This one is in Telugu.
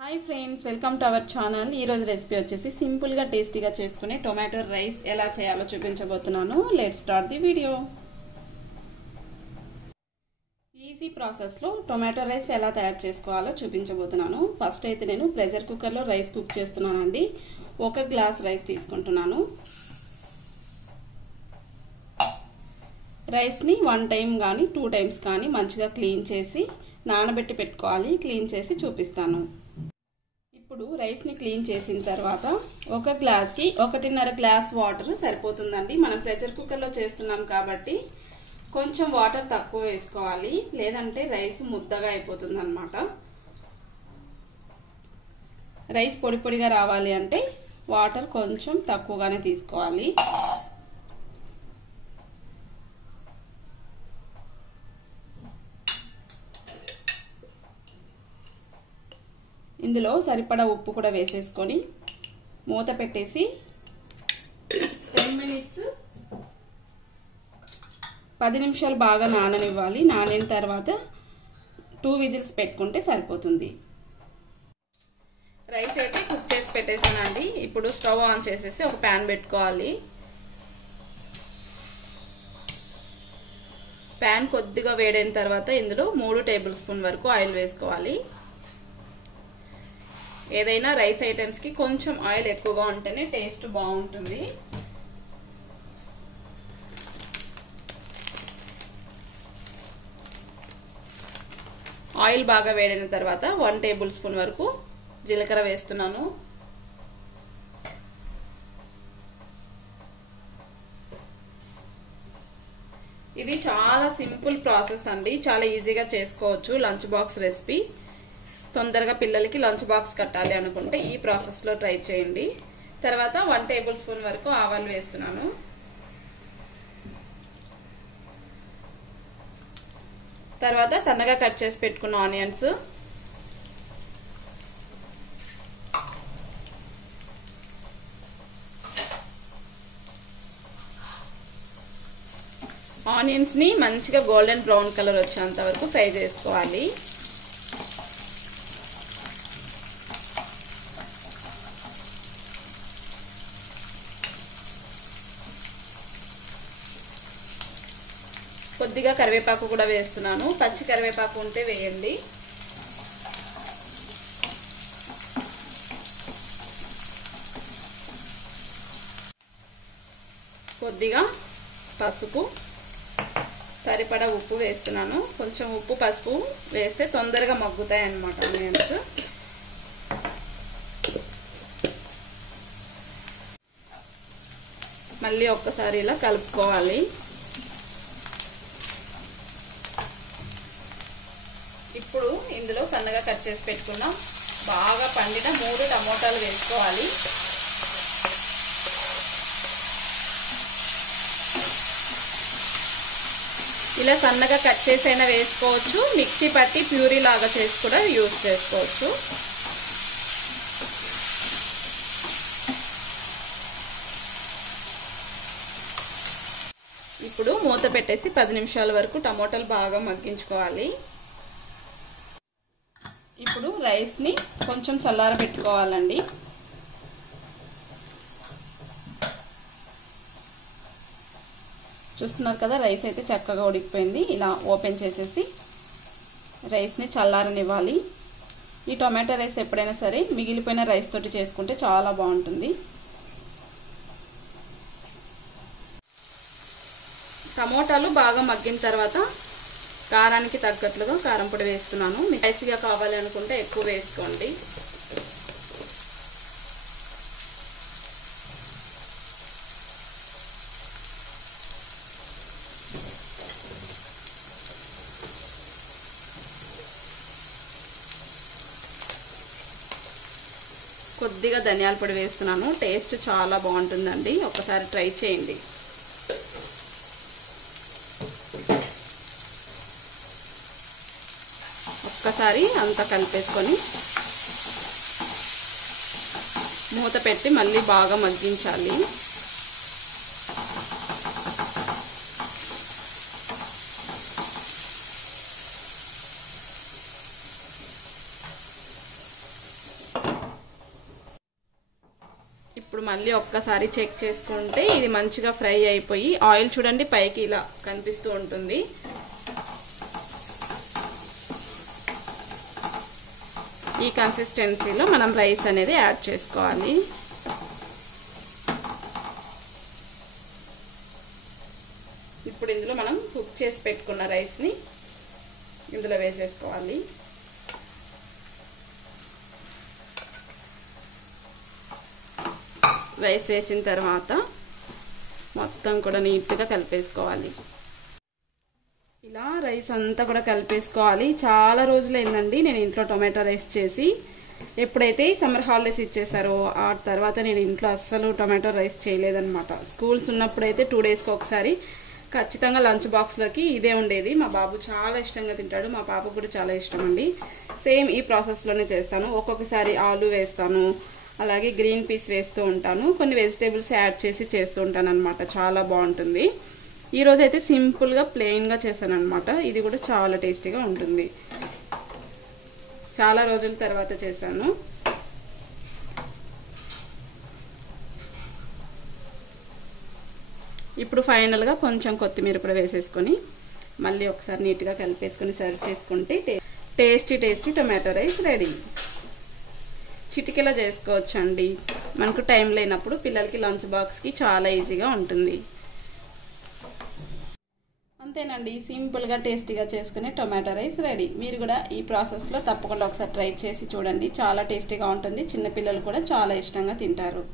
Hi friends, welcome to our channel. ఈరోజు రెసిపీ వచ్చేసి సింపుల్గా టేస్టీగా చేసుకునే టొమాటో రైస్ ఎలా చేయాలో చూపించబోతున్నాను. Let's start the video. Easy ప్రాసెస్లో టొమాటో రైస్ ఎలా తయారు చేసుకోవాలో చూపించబోతున్నాను. ఫస్ట్ అయితే నేను ప్రెషర్ కుక్కర్లో రైస్ కుక్ చేస్తున్నానండి. 1 గ్లాస్ రైస్ తీసుకుంటున్నాను. రైస్ని 1 టైం కానీ 2 టైమ్స్ కానీ మంచిగా క్లీన్ చేసి నానబెట్టి పెట్టుకోవాలి. క్లీన్ చేసి చూపిస్తాను. ఇప్పుడు రైస్ని క్లీన్ చేసిన తర్వాత 1 గ్లాస్కి 1.5 గ్లాస్ వాటర్ సరిపోతుందండి. మనం ప్రెషర్ కుక్కర్లో చేస్తున్నాం కాబట్టి కొంచెం వాటర్ తక్కువ వేసుకోవాలి, లేదంటే రైస్ ముద్దగా అయిపోతుంది అన్నమాట. రైస్ పొడి పొడిగా రావాలి అంటే వాటర్ కొంచెం తక్కువగానే తీసుకోవాలి. ఇందులో సరిపడా ఉప్పు కూడా వేసేసుకొని మూత పెట్టేసి 10 మినిట్స్ 10 నిమిషాలు బాగా నాననివ్వాలి. నానిన తర్వాత 2 విజిల్స్ పెట్టుకుంటే సరిపోతుంది. రైస్ అయితే కుక్ చేసి పెట్టేసానండి. ఇప్పుడు స్టవ్ ఆన్ చేసేసి ఒక ప్యాన్ పెట్టుకోవాలి. ప్యాన్ కొద్దిగా వేడైన తర్వాత ఇందులో 3 టేబుల్ స్పూన్ వరకు ఆయిల్ వేసుకోవాలి. ఏదైనా రైస్ ఐటమ్స్ కి కొంచెం ఆయిల్ ఎక్కువగా ఉంటేనే టేస్ట్ బాగుంటుంది. ఆయిల్ బాగా వేడిన తర్వాత 1 టేబుల్ స్పూన్ వరకు జీలకర్ర వేస్తున్నాను. ఇది చాలా సింపుల్ ప్రాసెస్ అండి. చాలా ఈజీగా చేసుకోవచ్చు. Lunch box recipe. తొందరగా పిల్లలకి లంచ్ బాక్స్ కట్టాలి అనుకుంటే ఈ ప్రాసెస్లో ట్రై చేయండి. తర్వాత 1 టేబుల్ స్పూన్ వరకు ఆవాలు వేస్తున్నాను. తర్వాత సన్నగా కట్ చేసి పెట్టుకున్న ఆనియన్స్, ఆనియన్స్ ని మంచిగా గోల్డెన్ బ్రౌన్ కలర్ వచ్చేంత వరకు ఫ్రై చేసుకోవాలి. కొద్దిగా కరివేపాకు కూడా వేస్తున్నాను. పచ్చి కరివేపాకు ఉంటే వేయండి. కొద్దిగా పసుపు, సరిపడా ఉప్పు వేస్తున్నాను. కొంచెం ఉప్పు పసుపు వేస్తే తొందరగా మగ్గుతాయి అన్నమాట ఆనియన్స్. మళ్ళీ ఒక్కసారి ఇలా కలుపుకోవాలి. ఇప్పుడు ఇందులో సన్నగా కట్ చేసి పెట్టుకున్న బాగా పండిన 3 టమోటాలు వేసుకోవాలి. ఇలా సన్నగా కట్ చేసి అయినా వేసుకోవచ్చు, మిక్సీ పట్టి ప్యూరీ లాగా చేసి కూడా యూజ్ చేసుకోవచ్చు. ఇప్పుడు మూత పెట్టేసి 10 నిమిషాల వరకు టమోటాలు బాగా మగ్గించుకోవాలి. ఇప్పుడు రైస్ ని కొంచెం చల్లారబెట్టుకోవాలండి. చూస్తున్నారు కదా, రైస్ అయితే చక్కగా ఉడికిపోయింది. ఇలా ఓపెన్ చేసేసి రైస్ ని చల్లారనివ్వాలి. ఈ టొమాటో రైస్ ఎప్పుడైనా సరే మిగిలిపోయిన రైస్ తోటి చేసుకుంటే చాలా బాగుంటుంది. టమోటాలు బాగా మగ్గిన తర్వాత కారానికి తగ్గట్లుగా కారం పొడి వేస్తున్నాను. మీకు స్పైసీగా కావాలి అనుకుంటే ఎక్కువ వేసుకోండి. కొద్దిగా ధనియాల పొడి వేస్తున్నాను. టేస్ట్ చాలా బాగుంటుందండి. ఒకసారి ట్రై చేయండి. ఒక్కసారి అంతా కలిపేసుకొని మూత పెట్టి మళ్ళీ బాగా మగ్గించాలి. ఇప్పుడు మళ్ళీ ఒక్కసారి చెక్ చేసుకుంటే ఇది మంచిగా ఫ్రై అయిపోయి ఆయిల్ చూడండి పైకి ఇలా కనిపిస్తూ ఉంటుంది. ఈ కన్సిస్టెన్సీలో మనం రైస్ అనేది యాడ్ చేసుకోవాలి. ఇప్పుడు ఇందులో మనం కుక్ చేసి పెట్టుకున్న రైస్ని ఇందులో వేసేసుకోవాలి. రైస్ వేసిన తర్వాత మొత్తం కూడా నీట్గా కలిపేసుకోవాలి. ఇలా రైస్ అంతా కూడా కలిపేసుకోవాలి. చాలా రోజులైందండి నేను ఇంట్లో టొమాటో రైస్ చేసి. ఎప్పుడైతే సమ్మర్ హాలిడేస్ ఇచ్చేసారో ఆ తర్వాత నేను ఇంట్లో అస్సలు టొమాటో రైస్ చేయలేదన్నమాట. స్కూల్స్ ఉన్నప్పుడైతే 2 డేస్కి ఒకసారి ఖచ్చితంగా లంచ్ బాక్స్లోకి ఇదే ఉండేది. మా బాబు చాలా ఇష్టంగా తింటాడు, మా పాపకు కూడా చాలా ఇష్టం అండి. సేమ్ ఈ ప్రాసెస్లోనే చేస్తాను. ఒక్కొక్కసారి ఆలు వేస్తాను, అలాగే గ్రీన్ పీస్ వేస్తూ ఉంటాను, కొన్ని వెజిటేబుల్స్ యాడ్ చేసి చేస్తూ ఉంటాను అనమాట. చాలా బాగుంటుంది. ఈరోజు అయితే సింపుల్గా ప్లెయిన్గా చేశాను అనమాట. ఇది కూడా చాలా టేస్టీగా ఉంటుంది. చాలా రోజుల తర్వాత చేశాను. ఇప్పుడు ఫైనల్గా కొంచెం కొత్తిమీర కూడా వేసేసుకొని మళ్ళీ ఒకసారి నీట్గా కలిపేసుకొని సర్వ్ చేసుకుంటే టేస్టీ టొమాటో రైస్ రెడీ. చిటికెలా చేసుకోవచ్చండి. మనకు టైం లేనప్పుడు పిల్లలకి లంచ్ బాక్స్కి చాలా ఈజీగా ఉంటుంది. అంతేనండి, సింపుల్గా టేస్టీగా చేసుకునే టొమాటో రైస్ రెడీ. మీరు కూడా ఈ ప్రాసెస్లో తప్పకుండా ఒకసారి ట్రై చేసి చూడండి. చాలా టేస్టీగా ఉంటుంది. చిన్నపిల్లలు కూడా చాలా ఇష్టంగా తింటారు.